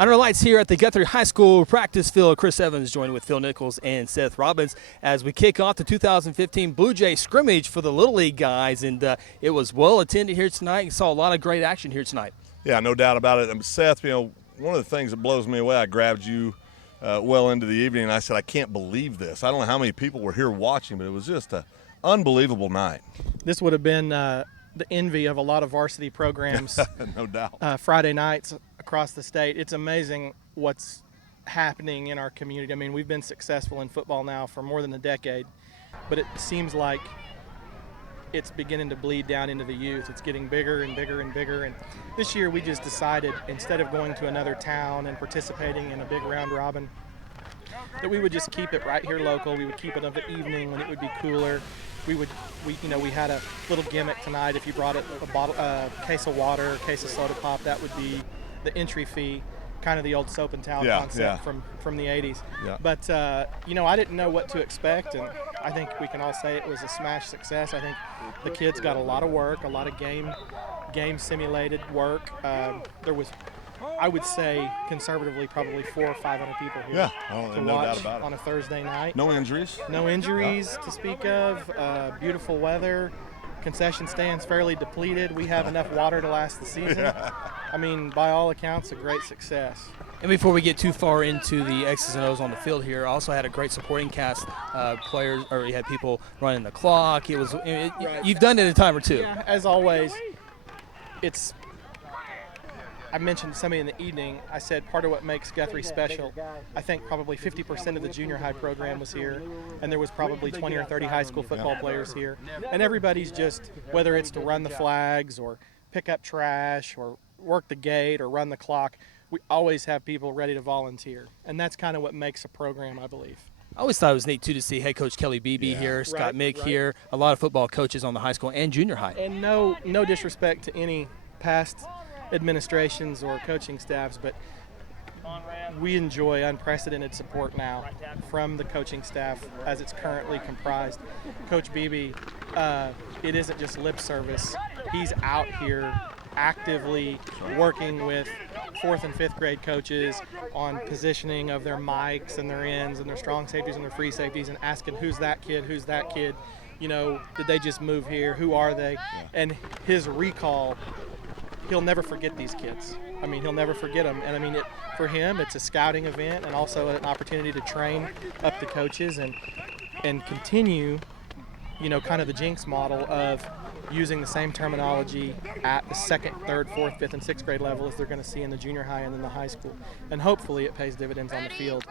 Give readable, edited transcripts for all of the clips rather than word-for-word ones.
On our lights here at the Guthrie High School practice field, Chris Evans joined with Phil Nichols and Seth Robbins as we kick off the 2015 Blue Jay Scrimmage for the Little League guys. And it was well attended here tonight. You saw a lot of great action here tonight. Yeah, no doubt about it. Seth, one of the things that blows me away, I grabbed you well into the evening and I said, I can't believe this. I don't know how many people were here watching, but it was just an unbelievable night. This would have been the envy of a lot of varsity programs. No doubt. Friday nights across the state. It's amazing what's happening in our community. I mean, we've been successful in football now for more than a decade, but it seems like it's beginning to bleed down into the youth. It's getting bigger and bigger and bigger. And this year we just decided, instead of going to another town and participating in a big round robin, that we would just keep it right here local. We would keep it of the evening when it would be cooler. We had a little gimmick tonight. If you brought a case of water, a case of soda pop, that would be the entry fee, kind of the old soap and towel concept from the 80s. Yeah. But, I didn't know what to expect, and I think we can all say it was a smash success. I think the kids got a lot of work, a lot of game-simulated work. There was, I would say, conservatively, probably 400 or 500 people here to watch on a Thursday night. No injuries? No injuries to speak of. Beautiful weather. Concession stands fairly depleted. We have enough water to last the season. I mean, by all accounts, a great success. And before we get too far into the X's and O's on the field here, I also had a great supporting cast, players, or you had people running the clock. You've done it a time or two. Yeah, as always, I mentioned somebody in the evening. I said part of what makes Guthrie special, I think probably 50% of the junior high program was here, and there was probably 20 or 30 high school football players here. And everybody's just, whether it's to run the flags or pick up trash or work the gate or run the clock, we always have people ready to volunteer. And that's kind of what makes a program, I believe. I always thought it was neat, too, to see head coach Kelly Bbe here, Scott Mick here, a lot of football coaches on the high school and junior high. And no disrespect to any past administrations or coaching staffs, but we enjoy unprecedented support now from the coaching staff as it's currently comprised. Coach Bbe, it isn't just lip service. He's out here actively working with 4th and 5th grade coaches on positioning of their mics and their ends and their strong safeties and their free safeties, and asking who's that kid, did they just move here, who are they? And his recall, he'll never forget these kids. I mean, he'll never forget them. And I mean, for him, it's a scouting event and also an opportunity to train up the coaches and continue, kind of the Jinx model of using the same terminology at the 2nd, 3rd, 4th, 5th, and 6th grade level as they're going to see in the junior high and then the high school. And hopefully it pays dividends on the field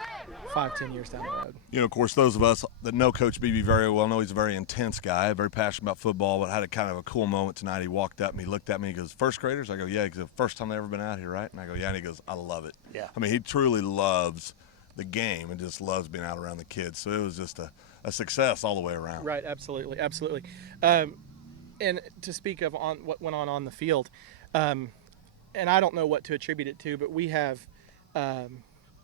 5-10 years down the road. Of course, those of us that know Coach Bbe very well know he's a very intense guy, very passionate about football, but had a kind of a cool moment tonight. He walked up and he looked at me, he goes, "First graders?" I go, "Yeah." He goes, "First time they've ever been out here, right?" And I go, "Yeah." And he goes, "I love it." Yeah. I mean, he truly loves the game and just loves being out around the kids. So it was just a success all the way around. Right, absolutely. And to speak of on what went on the field, and I don't know what to attribute it to, but we have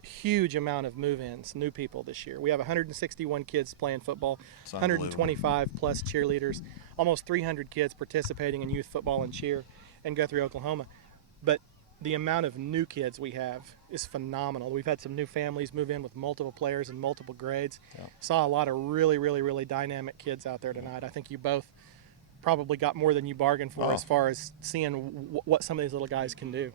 huge amount of move-ins, new people this year. We have 161 kids playing football, 125 plus cheerleaders, almost 300 kids participating in youth football and cheer in Guthrie, Oklahoma. But the amount of new kids we have is phenomenal. We've had some new families move in with multiple players in multiple grades. Yeah. Saw a lot of really, really, really dynamic kids out there tonight. I think you both probably got more than you bargained for as far as seeing what some of these little guys can do.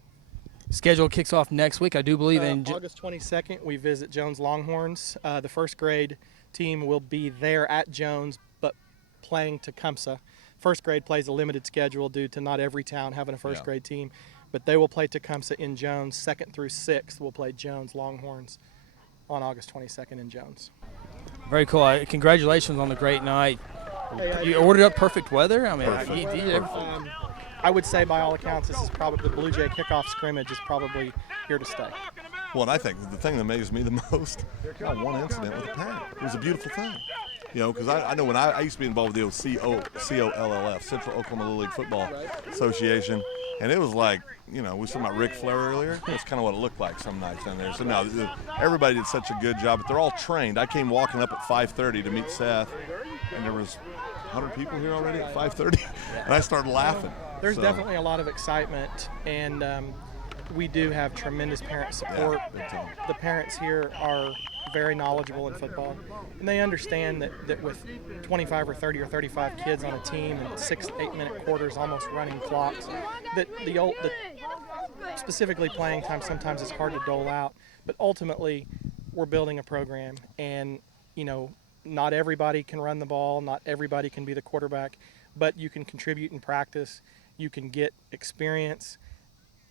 Schedule kicks off next week, I do believe. In August 22nd, we visit Jones Longhorns. The 1st grade team will be there at Jones, but playing Tecumseh. 1st grade plays a limited schedule due to not every town having a 1st grade team, but they will play Tecumseh in Jones. 2nd through 6th will play Jones Longhorns on August 22nd in Jones. Very cool. Congratulations on the great night. You ordered up perfect weather? I mean, you did everything. I would say by all accounts this is probably the Blue Jay kickoff scrimmage is probably here to stay. Well, and I think the thing that amazed me the most, one incident with a parent. It was a beautiful thing. Because I know when I used to be involved with the COLLF, Central Oklahoma Little League Football Association, and it was like, we were talking about Ric Flair earlier. That's kind of what it looked like some nights down there. So no, everybody did such a good job, but they're all trained. I came walking up at 5:30 to meet Seth, and there was 100 people here already at 5:30, and I started laughing. There's definitely a lot of excitement, and we do have tremendous parent support. Yeah, big time. The parents here are very knowledgeable in football, and they understand that with 25 or 30 or 35 kids on a team and 6 to 8 minute quarters, almost running clocks, that the specifically playing time sometimes is hard to dole out. But ultimately, we're building a program, and not everybody can run the ball, not everybody can be the quarterback, but you can contribute in practice, you can get experience.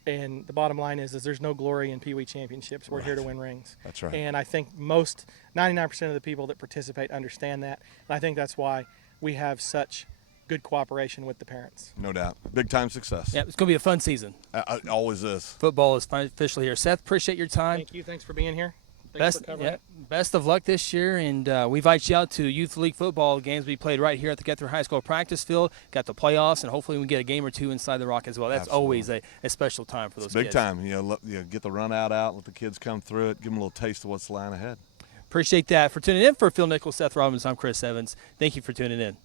And the bottom line is there's no glory in Pee Wee championships. We're here to win rings. That's right. And I think 99% of the people that participate understand that. And I think that's why we have such good cooperation with the parents. No doubt. Big time success. Yeah, it's going to be a fun season. It always is. Football is officially here. Seth, appreciate your time. Thank you. Thanks for being here. Thanks for covering it. Best of luck this year, and we invite you out to Youth League football games we played right here at the Guthrie High School practice field. Got the playoffs, and hopefully we can get a game or two inside the Rock as well. That's always a special time for those kids. Big time. Get the run out, let the kids come through it, give them a little taste of what's lying ahead. Appreciate that. For tuning in for Phil Nichols, Seth Robbins, I'm Chris Evans. Thank you for tuning in.